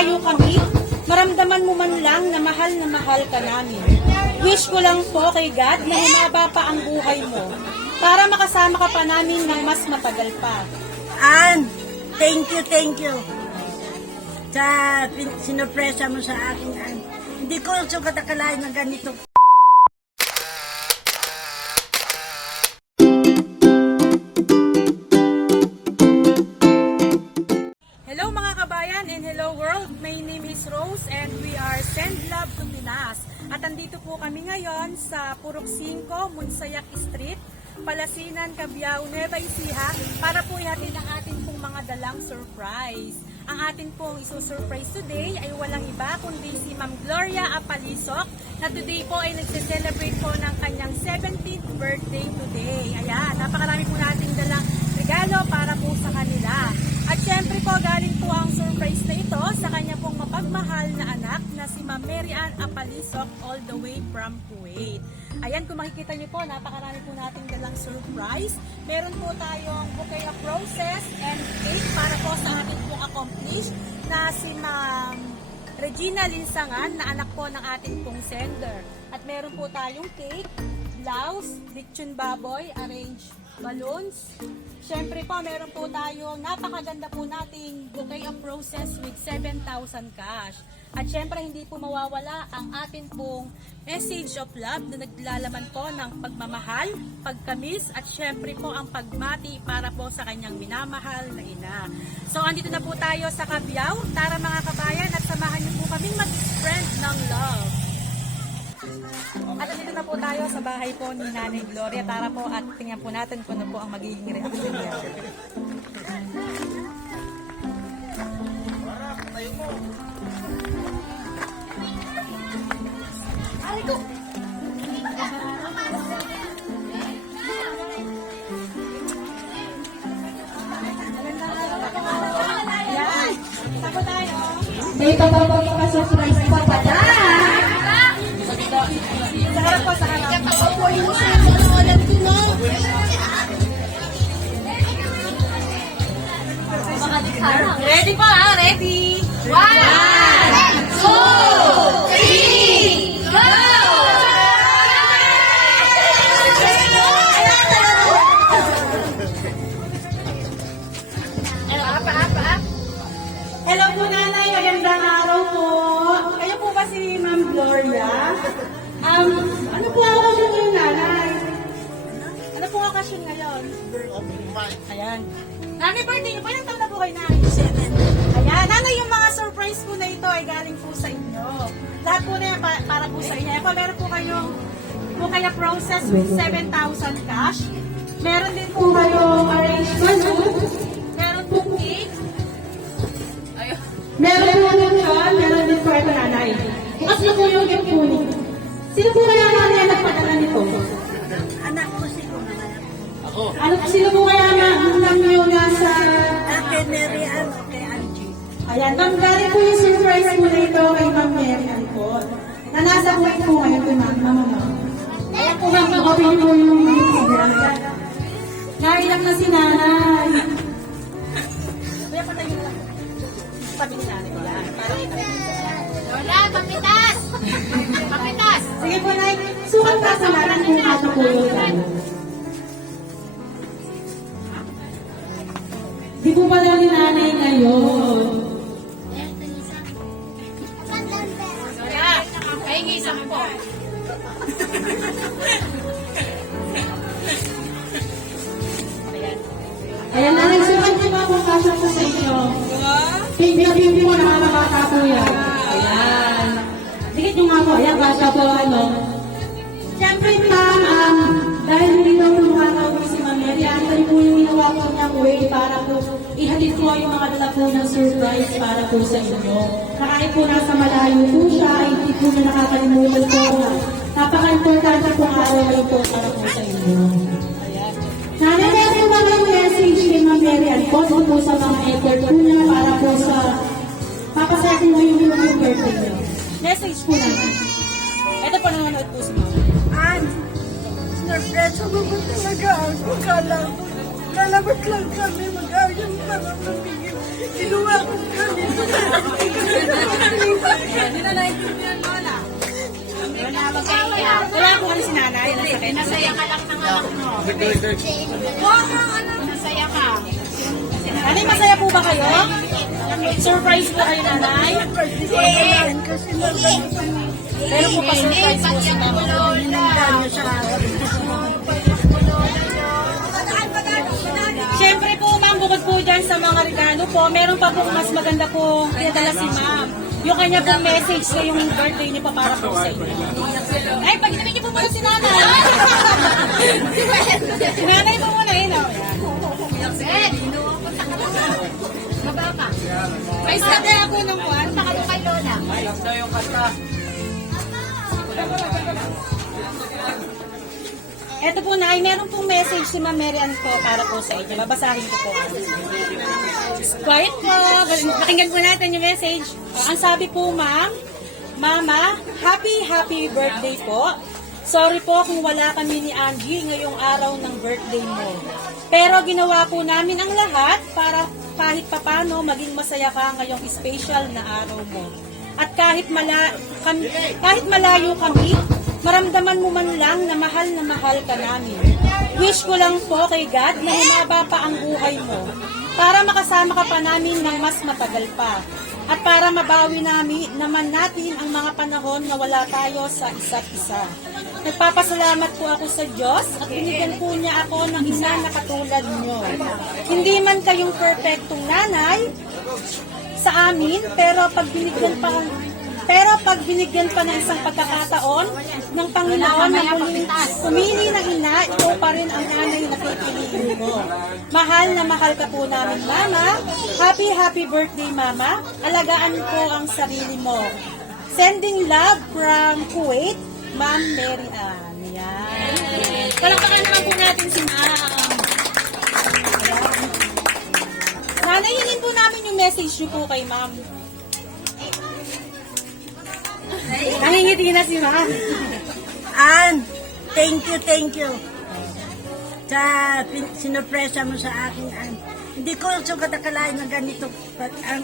malayo kami, maramdaman mo man lang na mahal ka namin. Wish ko lang po kay God na humaba pa ang buhay mo para makasama ka pa namin ng mas matagal pa. Ann, thank you. Sa sinurpresa mo sa akin, Ann. Hindi ko sukat akalain na ganito. Hello mga kabayan and hello world. My name is Rose and we are Send Love to Pinas. At andito po kami ngayon sa Purok 5, Munsayak Street, Palasinan, Cabiao, Nueva Ecija para po ihatid ang ating pong mga dalang surprise. Ang atin pong isusurprise today ay walang iba kundi si Ma'am Gloria Apalisok na today po ay nagse-celebrate po ng kanyang 17th birthday today. Ayan, napakarami po nating dalang regalo para po sa kanila. At syempre po galing po ang surprise na ito sa kanya pong mapagmahal na anak na si Ma'am Mary Ann Apalisok all the way from Kuwait. Ayan, kung makikita niyo po, napakarami po nating dalang surprise. Meron po tayong bouquet of roses and cake para po sa ating pong accomplished na si Ma'am Regina Linsangan na anak po ng ating pong sender. At meron po tayong cake, blouse, lechon baboy, arrange balloons. Syempre po, meron po tayong napakaganda po nating bouquet of roses with 7,000 cash. At syempre, hindi po mawawala ang atin pong message of love na naglalaman po ng pagmamahal, pagkamis, at syempre po ang pagmati para po sa kanyang minamahal na ina. So, andito na po tayo sa Cabiao. Tara mga kabayan at samahan niyo po kaming mag-spread ng love. At dito na po tayo sa bahay po ni Nanay Gloria. Tara po at tingnan po natin kung ano po ang magiging reaction niya. Arigo! Yan! Sako tayo! May pagpapagpasurprise pa pa dyan! Sa harap po, sa harap. Ready po ha? Ready? 1, 2, 3, go! Hello po nanay, magandang araw po. Kayo po ba si Ma'am Gloria? Ano po ang okasyon ngayon, nanay? Ano po ang okasyon ngayon? Ayan. Nanay, birthday niyo po. Ilang taon na po kayo, nanay? 7. Ayan. Nanay, yung mga surprise po na ito ay galing po sa inyo. Lahat po na yan para po sa inyo. Ayan po, meron po kayong kaya process with 7,000 cash. Meron din po kayong arranged balloon. Meron po cake. Meron po lechon. Meron din po ito, nanay. Bukas na po yung gift po niyo. Sino po kaya nanay ang nagpadala nito? Anak ko siguro na. Ano po sino po kaya na nyo nasa... Kay Mary Ann o kay Angie. Ayan, ma'am, galing po yung surprise po na ito kay Ma'am Mary Ann po. Na nasa Kuwait po ngayon kay Mama. Ayan po ma'am, mag-open po yung nailang na si nanay. Kuya, patayin na lang. Sabi ni nanay ko yan. Para kita. Lola, papitas! Papitas! Sige po, Nay. Sukat ka sa natin kung ano po yun. Di po pala ni nanay ngayon. Lola, pahingi isang po. Ayan, nanay, sukat niyo ba kung kasya po sa inyo? Pink po na mga bata po yan. Ayan. Dikit nyo nga po. Ayan, kasya po ano. Siyempre, ma'am, dahil hindi daw po makakauwi si Ma'am Mary, tayo po yung ginawa po niyang way para po ihatid po yung mga dala po ng surprise para po sa inyo. Kahit po nasa malayo po siya, hindi po na nakakalimutan po na napaka-importante po ang araw ngayon po para po sa inyo. Ayan. Nanay, meron ba yung message kay Ma'am Mary Ann po sa mga effort po niya para po sa papasaya po yung birthday niyo? Message po natin. Ito po nanonood po si Ma'am. Ann, sinurpresa mo ba talaga ako? Kala mo lang kami mag-ayos para mabigyan Kinuha ko. Hindi na naintindihan, Lola. Wala po kasi si nanay. Masaya ka lang ng anak mo. Masaya ka. Nanay, masaya po ba kayo? Surprise po kayo, nanay? Kasi nagano Pero po pa-surprise po si mama. hinandaan niyo sa akin. Siyempre po, ma'am, bukod po dyan sa mga regalo po, meron pa po mas maganda po pinadala si ma'am. Yung kanya pong message sa yung birthday niyo pa para po sa inyo. Ay, pag-ibig niyo po muna si nanay. Si nanay po muna, eh, no? Baba ka. May sabi ako ng kwan. Punta ka doon kay Lola. Ito po na, meron pong message si Ma'am Mary Ann po para po sa inyo. Babasahin ko po. Quiet po. Pakinggan po natin yung message. Ang sabi po, Ma'am, Mama, happy birthday po. Sorry po kung wala kami ni Angie ngayong araw ng birthday mo. Pero ginawa po namin ang lahat para kahit papano maging masaya ka ngayong special na araw mo. At kahit malayo kami, maramdaman mo man lang na mahal ka namin. Wish ko lang po kay God na humaba pa ang buhay mo para makasama ka pa namin ng mas matagal pa. At para mabawi naman natin ang mga panahon na wala tayo sa isa't isa. Nagpapasalamat po ako sa Diyos at binigyan po niya ako ng isa na katulad niyo. Hindi man kayong perfectong nanay sa amin, pero pag binigyan pa ng isang pagkakataon ng Panginoon na pumili ng ina, ikaw pa rin ang nanay na pipiliin mo. Mahal na mahal ka po namin, Mama. Happy birthday, Mama. Alagaan po ang sarili mo. Sending love from Kuwait, Ma'am Mary Ann. Yan. Palakpakan naman po natin si Ma'am. Nanay, hingin po namin yung message niyo po kay Ma'am. Nangingiti na si Ma'am. Ann, thank you. Sa sinopresa mo sa akin, Ann. Hindi ko sukat akalain na ganito ang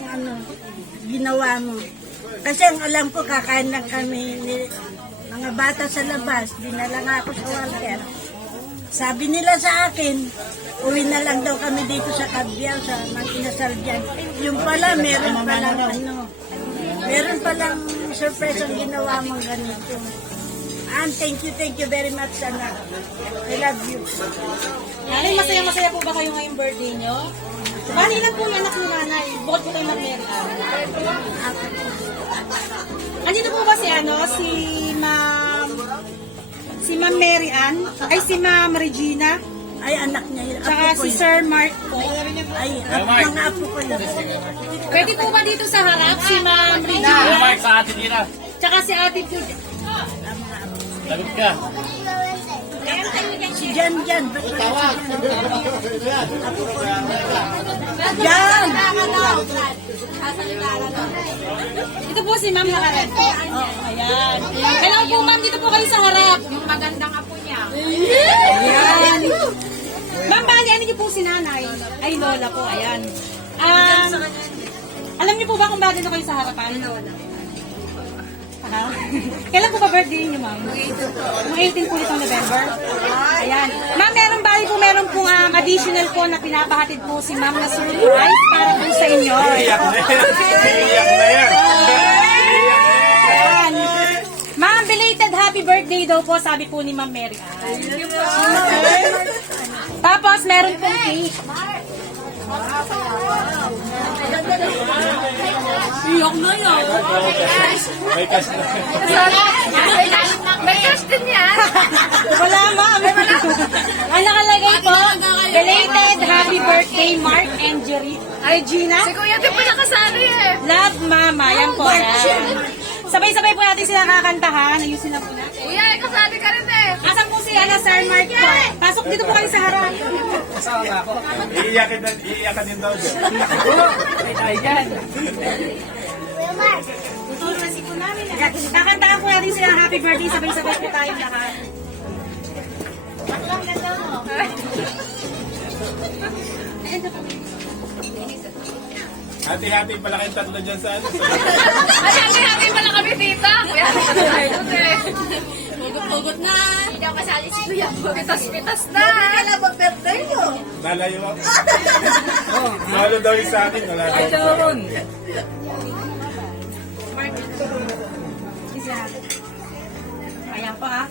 ginawa mo. Kasi ang alam ko, kakain lang kami mga bata sa labas. Dinala nga ako sa Walker. Sabi nila sa akin, uwi na lang daw kami dito sa Cabiao, sa Mantinasal dyan. Yung pala, meron palang surprise ang ginawa mong ganito. And thank you very much, anak. I love you. Nanay, masaya po ba kayo ngayong birthday nyo? Bali lang po yung anak ni nanay. Bukod po kayo mag-Mary Ann. Andito po ba si Ma'am Mary Ann? Ay, si Ma'am Regina? Ay, anak niya yun. Tsaka Apo ko si yun. Sir Mark po. Ay, mga apo ko lang. Pwede po ba dito sa harap si Ma'am Regina? Mike sa atin nila. Tsaka si Ate po. Lagot ka. Si Jan. Jan! Dito po si Ma'am Nakaret. Ayan. Hello po, Ma'am. Dito po kayo sa harap. Yung magandang apo niya. Ayan. Ma'am, bali, ano niyo po si nanay? Ay, lola po, ayan. Alam niyo po ba kung bakit kayo sa harapan? Lola. Kailan po ba birthday niyo, ma'am? Yung 18 po itong November. Ayan. Ma'am, meron pong additional po na pinapahatid po si ma'am na surprise para po sa inyo. Iyak na yan. Ayan. Ma'am, belated happy birthday daw po, sabi po ni Ma'am Mary Ann. Tapos, meron pong cake. Iyak na yan. May cash na. May cash din yan. Wala, ma'am. Ang nakalagay po, belated happy birthday, Mark and Regina. Si Kuya din pa nakasali eh. Love, Mama. Yan po. Yan. Sabay-sabay po natin sila kakantahan. Ayusin na po natin. Kuya, kasali ka rin eh. Asan po si Sir Mark po? Pasok dito po kayo sa harap. Iiyakan din daw dyan. Tutulungan po namin. Kakantahan po natin sila happy birthday. Sabay-sabay po tayo lahat. Ang ganda mo. Hati-hati pala kayong tatlo dyan sa ano. Hati-hati pala kami tita. Kuya, Hugot-hugot na. hindi ako kasali si Kuya. Pitas-pitas na. Lalayo ako. Malo daw yung sa akin. Wala daw. Ayan po ha.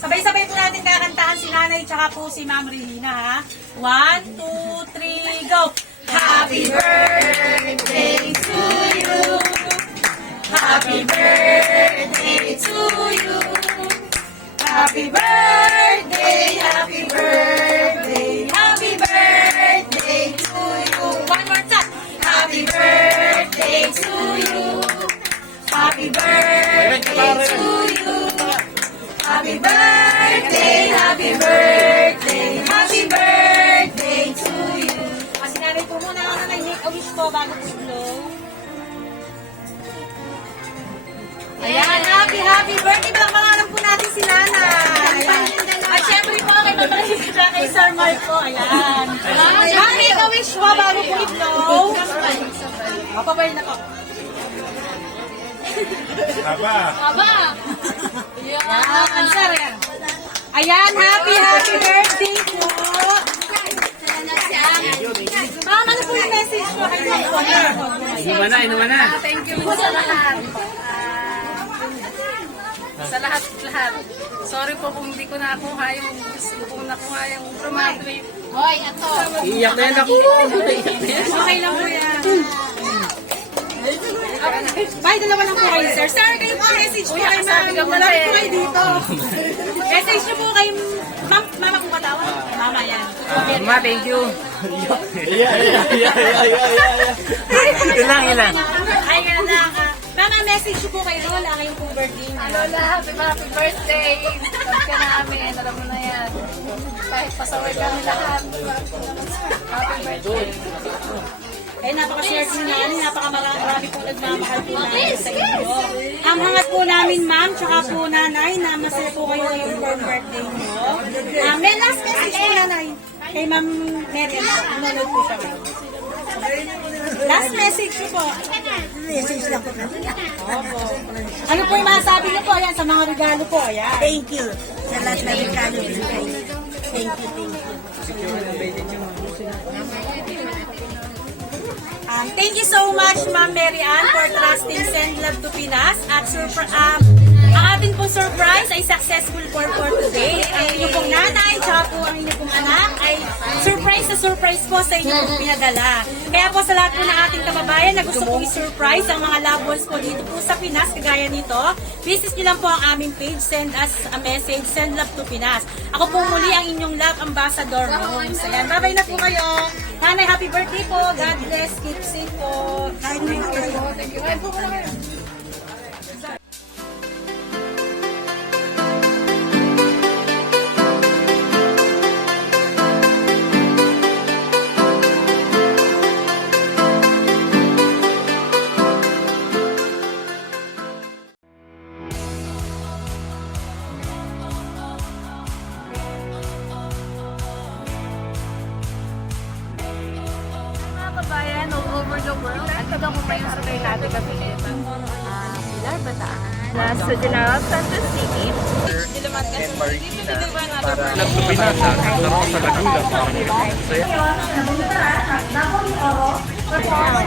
Sabay-sabay po natin kakantaan si Nanay tsaka po si Ma'am Relina ha. 1, 2, 3, go! Happy birthday to you. Happy birthday to you. Happy birthday, happy birthday, happy birthday to you. One more time. Happy birthday to you. Happy birthday to you. Happy birthday, happy birthday, happy birthday to you. Kasi nanay po muna ako na make a wish ko bago po blow. Ayan, happy birthday. Palakpakan po natin si Nanay. At syempre po kay Mama Rita, kay Sir Mark po. Ayan. Ma'am, make a wish ko bago po i-blow. Papabay na po. Aba. Aba. Ayan, sir. Ayan, happy birthday po. Ma'am, ano po yung message po? Inuman na. Thank you po sa lahat. Sa lahat. Sorry po kung hindi ko nakuha yung gusto kong nakuha yung graduate. Hoy, ato. Iyak na yan ako. Okay lang po yan. Bye, dalawa lang po kayo, sir. Sir, kayo po, message po kay ma'am. Malapit po kayo dito. Message niyo po kay ma'am. Mama kung katawa. Mama yan. Ma, thank you. Ilang. Ay, ganun lang. Mama, message niyo po kay Lola. Ngayong po birthday niya. Lola, happy birthday. Love ka namin. Alam mo na yan. Kahit pasaway kami lahat. Happy birthday. Eh, napaka-share po namin. Napaka-marami po nagmamahal po namin sa inyo. Ang hangat po namin, ma'am, tsaka po nanay, na masaya po kayo ngayon for birthday niyo. May last message po, nanay. Kay ma'am Mary po. Nanonood po siya ngayon. Last message niyo po. Message lang po kami. Opo. Ano po yung masasabi niyo po? Ayan, sa mga regalo po. Ayan. Thank you sa lahat na regalo binigay. Thank you. Thank you so much, Ma'am Mary Ann, for trusting Send Love to Pinas. At ang ating pong surprise ay successful for today. Ang inyong pong nanay, tsaka po ang inyong pong anak ay surprise po sa inyong pong pinadala. Kaya po sa lahat po ng ating kababayan na gusto pong i-surprise ang mga loved ones po dito po sa Pinas, kagaya nito, visit nyo lang po ang aming page, send us a message, Send Love to Pinas. Ako po muli ang inyong love ambassador Rose. Ayan, bye-bye na po kayo. Nanay, happy birthday po. God bless. Keep safe po. Thank you. Ay, po ko naman. Kabayan all over the world. At taga mo pa yung survey natin kasi ito. Pilar, Bataan. Sa General Santos City. And Marikina para nagtupinas sa Laguna. Nakuha